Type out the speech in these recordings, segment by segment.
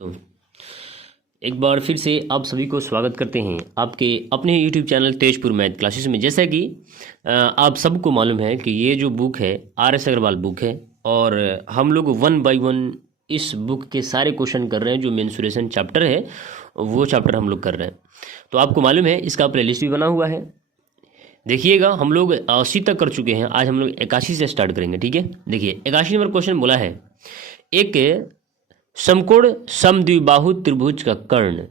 तो एक बार फिर से आप सभी को स्वागत करते हैं आपके अपने YouTube channel Tezpur math classes में। जैसा कि आप सबको मालूम है कि ये जो बुक है RS अग्रवाल बुक है और हम लोग 1 बाय 1 इस बुक के सारे क्वेश्चन कर रहे हैं। जो मेंसुरेशन चैप्टर है वो चैप्टर हम लोग कर रहे हैं। तो आपको मालूम है इसका प्लेलिस्ट भी बना हुआ है, देखिए हम लोग 80 तक कर चुके हैं। आज हम लोग 81 से स्टार्ट करेंगे, ठीक है। देखिए 81 नंबर क्वेश्चन बोला है, एक समकोण समद्विबाहु त्रिभुज का कर्ण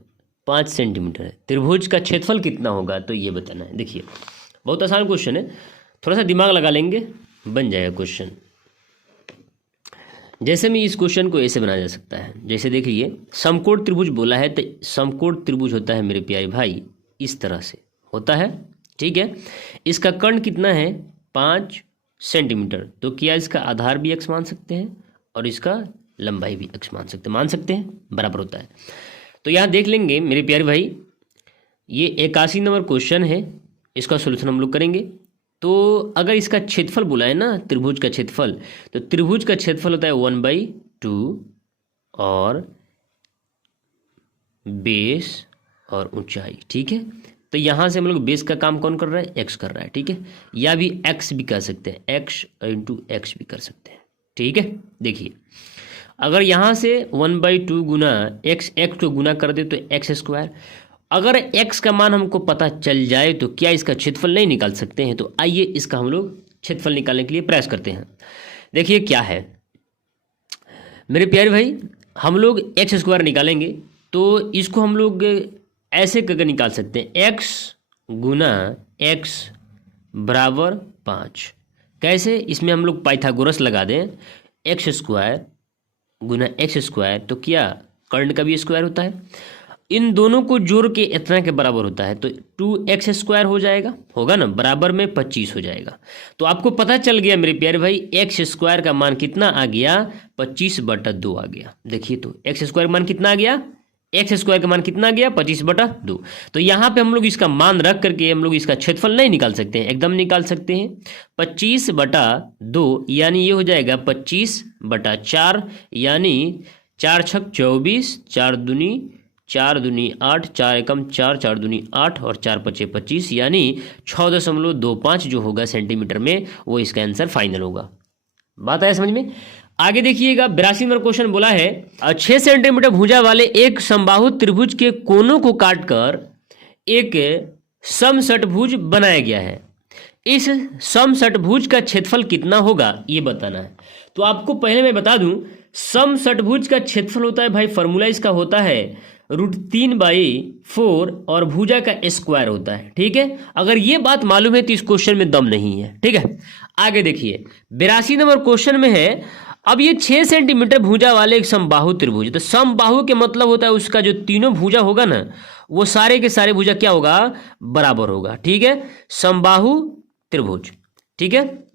5 सेंटीमीटर है, त्रिभुज का क्षेत्रफल कितना होगा, तो ये बताना है। देखिए बहुत आसान क्वेश्चन है, थोड़ा सा दिमाग लगा लेंगे बन जाएगा क्वेश्चन। जैसे में इस क्वेश्चन को ऐसे बनाया जा सकता है, जैसे देखिए समकोण त्रिभुज बोला है तो समकोण त्रिभुज होता है मेरे प्यारे भाई इस तरह से होता है, ठीक है। इसका कर्ण कितना है 5 सेंटीमीटर, तो क्या इसका आधार भी x मान सकते हैं और इसका लंबाई भी x मान सकते हैं बराबर होता है। तो यहाँ देख लेंगे मेरे प्यारे भाई, ये 81 नंबर क्वेश्चन है, इसका सोल्यूशन हम लोग करेंगे। तो अगर इसका क्षेत्रफल बोला है ना त्रिभुज का क्षेत्रफल, तो त्रिभुज का क्षेत्रफल होता है 1/2 और बेस और ऊंचाई, ठीक है। तो यहाँ से हम लोग बेस का काम कौन कर रहा है, x कर रहा है, ठीक है। या भी x भी कर सकते हैं, x इंटू x भी कर सकते हैं, ठीक है। देखिए अगर यहाँ से 1/2 गुना x को गुना कर दे तो x²। अगर x का मान हमको पता चल जाए तो क्या इसका क्षेत्रफल नहीं निकाल सकते हैं। तो आइए इसका हम लोग क्षेत्रफल निकालने के लिए प्रयास करते हैं। देखिए क्या है मेरे प्यारे भाई, हम लोग x² निकालेंगे तो इसको हम लोग ऐसे करके निकाल सकते हैं, x गुना x बराबर 5। कैसे, इसमें हम लोग पाइथागोरस लगा दें, x² गुना x², तो क्या कर्ण का भी स्क्वायर होता है, इन दोनों को जोड़ के इतना के बराबर होता है, तो 2x² हो जाएगा, होगा ना, बराबर में 25 हो जाएगा। तो आपको पता चल गया मेरे प्यारे भाई x² का मान कितना आ गया, 25/2 आ गया। देखिए तो x² का मान कितना आ गया, x² का मान कितना आ गया 25/2। तो यहाँ पे हम लोग इसका मान रख करके हम लोग इसका क्षेत्रफल नहीं निकाल सकते हैं, एकदम निकाल सकते हैं। 25/2 यानी ये हो जाएगा 25/4, यानी 4 छक 24, 4 दूनी 8, 4 एकम 4, 4 दूनी 8 और 4 पचे 25, यानी 6.25 जो होगा सेंटीमीटर में, वो इसका आंसर फाइनल होगा। बात आया समझ में। आगे देखिएगा 82 नंबर क्वेश्चन बोला है, 6 सेंटीमीटर भुजा वाले एक समबाहु त्रिभुज के कोनों को काटकर एक समषटभुज बनाया गया है। इस समषटभुज का क्षेत्रफल कितना होगा ये बताना है। तो आपको पहले मैं बता दूं, समषटभुज का क्षेत्रफल होता है भाई, फॉर्मूला इसका होता है √3/4 और भुजा का स्क्वायर होता है, ठीक है। अगर ये बात मालूम है तो इस क्वेश्चन में दम नहीं है, ठीक है। आगे देखिए 82 नंबर क्वेश्चन में है, अब ये 6 सेंटीमीटर भुजा वाले एक समबाहु त्रिभुज, तो समबाहु के मतलब होता है उसका जो तीनों भुजा होगा ना, वो सारे के सारे भुजा क्या होगा, बराबर होगा, ठीक है। समबाहु त्रिभुज, ठीक है।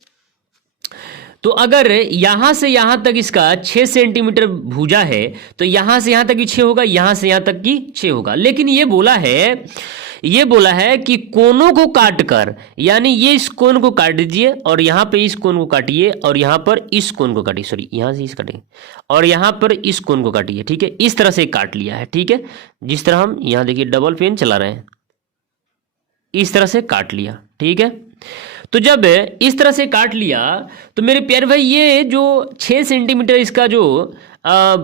तो अगर यहां से यहां तक इसका 6 सेंटीमीटर भुजा है तो यहां से यहां तक की 6 होगा, यहां से यहां तक की 6 होगा। लेकिन ये बोला है कि कोनों को काटकर, यानी ये इस कोन को काट दीजिए और यहाँ पे इस कोन को काटिए और यहाँ पर इस कोन को काटिए, सॉरी यहाँ से इस काटिए और यहाँ पर इस कोन को काटिए, ठीक है। इस तरह से काट लिया है, ठीक है। जिस तरह हम यहाँ देखिए डबल पेन चला रहे हैं, इस तरह से काट लिया, ठीक है। तो जब इस तरह से काट लिया तो मेरे प्यारे भाई ये जो 6 सेंटीमीटर इसका जो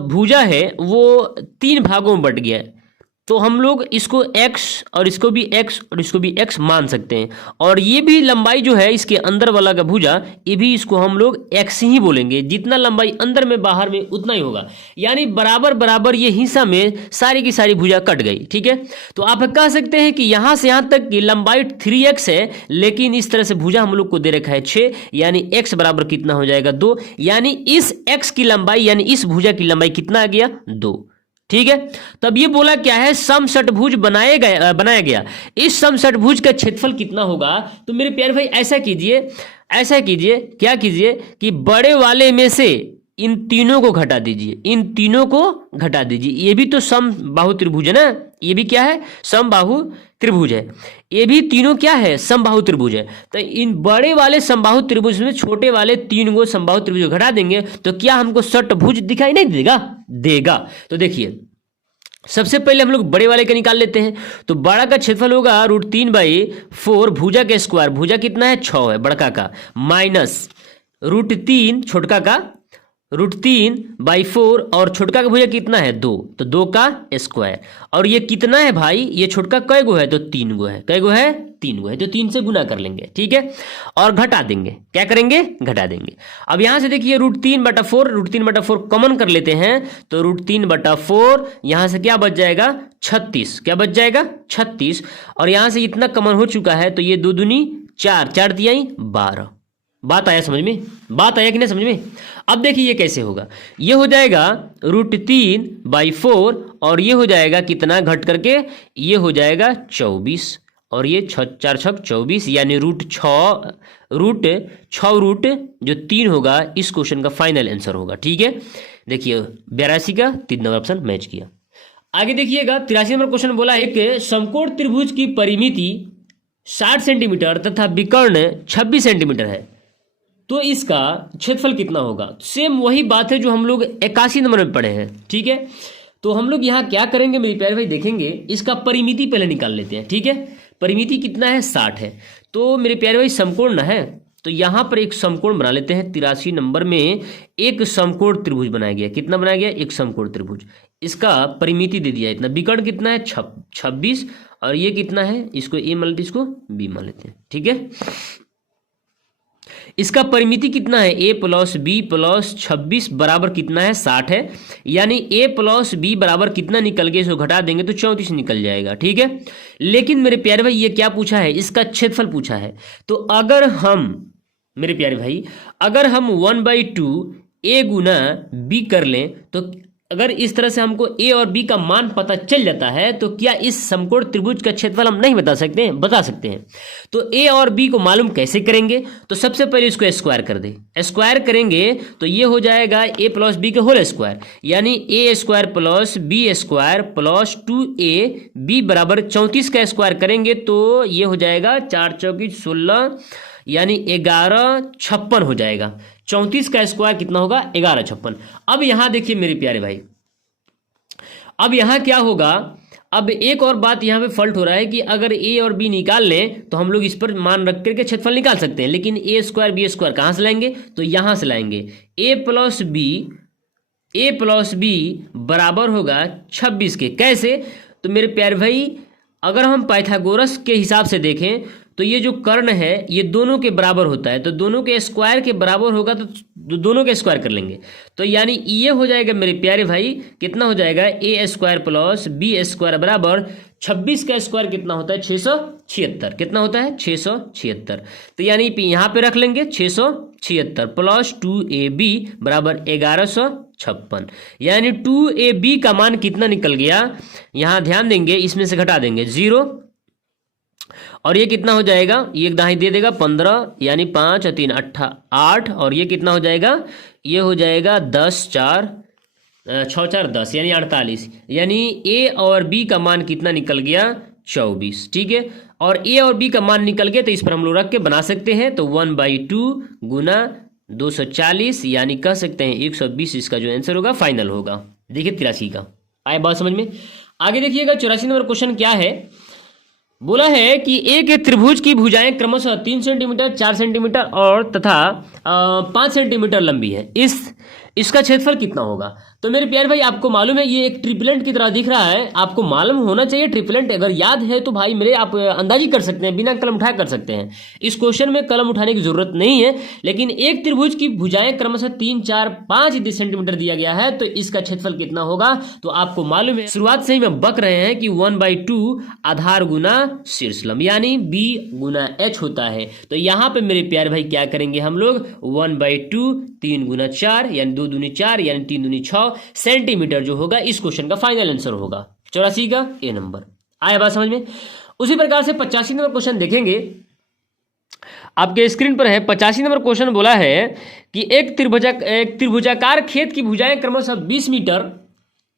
भुजा है वो 3 भागों में बट गया है। तो हम लोग इसको x और इसको भी x और इसको भी x मान सकते हैं, और ये भी लंबाई जो है इसके अंदर वाला का भुजा, ये भी इसको हम लोग x ही बोलेंगे। जितना लंबाई अंदर में बाहर में उतना ही होगा, यानी बराबर बराबर ये हिस्सा में सारी की सारी भुजा कट गई, ठीक है। तो आप कह सकते हैं कि यहाँ से यहाँ तक की लंबाई 3x है, लेकिन इस तरह से भुजा हम लोग को दे रखा है 6, यानी x बराबर कितना हो जाएगा 2, यानी इस x की लंबाई यानी इस भुजा की लंबाई कितना आ गया 2, ठीक है। तब ये बोला क्या है, समषटभुज बनाया गया। इस समषटभुज का क्षेत्रफल कितना होगा, तो मेरे प्यारे भाई ऐसा कीजिए क्या कीजिए कि बड़े वाले में से इन तीनों को घटा दीजिए, ये भी तो समबाहु त्रिभुज है ना, ये भी क्या है, समबाहु त्रिभुज है, ये भी तीनों क्या है, समबाहु त्रिभुज है। तो इन बड़े वाले समबाहु त्रिभुज में छोटे वाले 3 को समबाहु त्रिभुज घटा देंगे तो क्या हमको षटभुज दिखाई नहीं देगा। तो देखिए सबसे पहले हम लोग बड़े वाले का निकाल लेते हैं। तो बड़ा का क्षेत्रफल होगा √3/4 भुजा के स्क्वायर, भुजा कितना है 6 है बड़का का, माइनस √3 छोटका का, √3/4 और छोटका का भुजा कितना है 2, तो 2 का स्क्वायर। और ये कितना है भाई, ये छोटका कै गो है, तो 3 गो है, कै गो है 3 गो है, तो 3 से गुना कर लेंगे, ठीक है, और घटा देंगे, क्या करेंगे घटा देंगे। अब यहां से देखिए √3/4 कॉमन कर लेते हैं, तो √3/4 यहां से क्या बच जाएगा 36, क्या बच जाएगा 36, और यहां से इतना कॉमन हो चुका है, तो ये 2 दूनी 4, 4 दिया 12। बात आया समझ में, बात आया कि नहीं समझ में। अब देखिए ये कैसे होगा, ये हो जाएगा √3/4 और ये हो जाएगा कितना घट करके, ये हो जाएगा 24 और ये 4 छक 24 यानी √6 जो 3 होगा इस क्वेश्चन का फाइनल आंसर होगा, ठीक है। देखिए 82 का 3 नंबर ऑप्शन मैच किया। आगे देखिएगा 83 नंबर क्वेश्चन बोला है कि समकोण त्रिभुज की परिमिति 60 सेंटीमीटर तथा विकर्ण 26 सेंटीमीटर है, तो इसका क्षेत्रफल कितना होगा। सेम वही बात है जो हम लोग 81 नंबर में पढ़े हैं, ठीक है। तो हम लोग यहाँ क्या करेंगे मेरे प्यारे भाई, देखेंगे इसका परिमिति पहले निकाल लेते हैं, ठीक है। परिमिति कितना है 60 है, तो मेरे प्यारे भाई समकोण ना है, तो यहाँ पर एक समकोण बना लेते हैं। 83 नंबर में एक समकोण त्रिभुज बनाया गया, कितना बनाया गया, एक समकोण त्रिभुज। इसका परिमिति दे दिया इतना, विकर्ण कितना है 26 और ये कितना है, इसको ए मान लेते हैं, इसको बी मान लेते हैं, ठीक है। इसका परिमिति कितना है a + b + 26 बराबर कितना है 60 है, यानी a + b बराबर कितना निकल गया, इसको घटा देंगे तो 34 निकल जाएगा, ठीक है। लेकिन मेरे प्यारे भाई ये क्या पूछा है, इसका क्षेत्रफल पूछा है। तो अगर हम मेरे प्यारे भाई अगर हम 1/2 a गुना b कर लें, तो अगर इस तरह से हमको a और b का मान पता चल जाता है, तो क्या इस समकोण त्रिभुज का क्षेत्रफल हम नहीं बता सकते हैं, बता सकते हैं। तो a और b को मालूम कैसे करेंगे, तो सबसे पहले इसको स्क्वायर कर दे, स्क्वायर करेंगे तो ये हो जाएगा a + b के होल स्क्वायर, यानी a² + b² + 2ab बराबर 34 का स्क्वायर करेंगे तो ये हो जाएगा 4 चौकी 16 यानी 1156 हो जाएगा। 34 का स्क्वायर कितना होगा 1156। अब यहां देखिए मेरे प्यारे भाई, अब यहां क्या होगा, अब एक और बात यहां पे फॉल्ट हो रहा है कि अगर a और b निकाल लें तो हम लोग इस पर मान रख करके क्षेत्रफल निकाल सकते हैं, लेकिन a² b² कहां से लाएंगे, तो यहां से लाएंगे। a + b बराबर होगा 26 के, कैसे, तो मेरे प्यारे भाई अगर हम पाइथागोरस के हिसाब से देखें तो ये जो कर्ण है ये दोनों के बराबर होता है, तो दोनों के स्क्वायर के बराबर होगा तो दोनों के स्क्वायर कर लेंगे, तो यानी ये हो जाएगा मेरे प्यारे भाई, कितना हो जाएगा a² + b² बराबर 26 का स्क्वायर कितना होता है 676, कितना होता है 676, तो यानी यहाँ पे रख लेंगे 676 + 2ab बराबर 1156, यानी 2ab का मान कितना निकल गया, यहाँ ध्यान देंगे इसमें से घटा देंगे 0 और ये कितना हो जाएगा, ये एक दाही दे देगा 15 यानी 5 और 3 8 और ये कितना हो जाएगा, ये हो जाएगा 10 4 6 4 10 यानी 48, यानी a और b का मान कितना निकल गया 24, ठीक है। और a और b का मान निकल गया तो इस पर हम लोग रख के बना सकते हैं, तो 1/2 गुना 240 यानी कह सकते हैं 120 इसका जो आंसर होगा फाइनल होगा। देखिए 83 का आए बात समझ में। आगे देखिएगा 84 नंबर क्वेश्चन क्या है, बोला है कि एक त्रिभुज की भुजाएं क्रमशः 3 सेंटीमीटर 4 सेंटीमीटर और तथा 5 सेंटीमीटर लंबी है, इसका क्षेत्रफल कितना होगा। तो मेरे प्यारे भाई आपको मालूम है ये एक ट्रिपलेंट की तरह दिख रहा है, आपको मालूम होना चाहिए ट्रिपलेंट, अगर याद है तो भाई मेरे आप अंदाजी कर सकते हैं, बिना कलम उठाए कर सकते हैं। इस क्वेश्चन में कलम उठाने की जरूरत नहीं है, लेकिन एक त्रिभुज की भुजाएं क्रमशः 3 4 5 सेंटीमीटर दिया गया है, तो इसका क्षेत्रफल कितना होगा। तो आपको मालूम है शुरुआत से ही मैं बक रहे हैं कि 1/2 आधार गुना शीर्षलंब यानी b गुना h होता है, तो यहाँ पे मेरे प्यारे भाई क्या करेंगे हम लोग 1/2 3 गुना 4 यानी 2 दूनी 4 यानी 3 दूनी 6 सेंटीमीटर जो होगा इस क्वेश्चन का फाइनल आंसर होगा 84 का ए नंबर। आया बात समझ में। उसी प्रकार से 85 नंबर क्वेश्चन देखेंगे, आपके स्क्रीन पर है 85 नंबर क्वेश्चन बोला है कि एक त्रिभुजाकार खेत की भुजाएं क्रमशः 20 मीटर,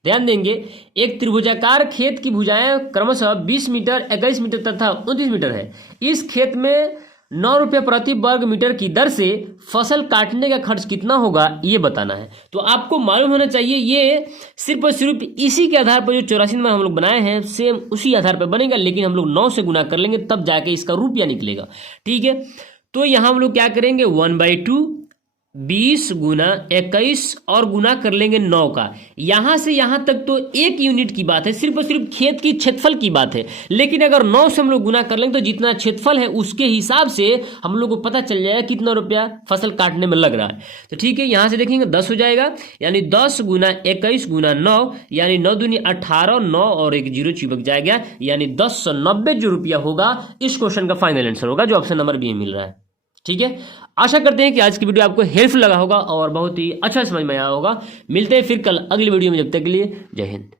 ध्यान देंगे, एक त्रिभुजाकार खेत की भुजाएं क्रमशः 20 मीटर 21 मीटर तथा 29 मीटर है। इस खेत में ₹9 प्रति वर्ग मीटर की दर से फसल काटने का खर्च कितना होगा ये बताना है। तो आपको मालूम होना चाहिए, ये सिर्फ और सिर्फ इसी के आधार पर जो 84 नंबर हम लोग बनाए हैं सेम उसी आधार पर बनेगा, लेकिन हम लोग 9 से गुना कर लेंगे तब जाके इसका रुपया निकलेगा। ठीक है, तो यहाँ हम लोग क्या करेंगे 1/2 20 गुना 21 और गुना कर लेंगे 9 का। यहां से यहां तक तो 1 यूनिट की बात है, सिर्फ और सिर्फ खेत की क्षेत्रफल की बात है, लेकिन अगर 9 से हम लोग गुना कर लेंगे तो जितना क्षेत्रफल है उसके हिसाब से हम लोग को पता चल जाएगा कितना रुपया फसल काटने में लग रहा है। तो ठीक है, यहां से देखेंगे 10 हो जाएगा, यानी 10 गुना 21 गुना 9, यानी 9 दूनी 18, 9 और एक 0 चिपक जाएगा, यानी 1090 जो रुपया होगा इस क्वेश्चन का फाइनल आंसर होगा, जो ऑप्शन नंबर बी मिल रहा है। ठीक है, आशा करते हैं कि आज की वीडियो आपको हेल्पफुल लगा होगा और बहुत ही अच्छा समझ में आया होगा। मिलते हैं फिर कल अगली वीडियो में, जब तक के लिए जय हिंद।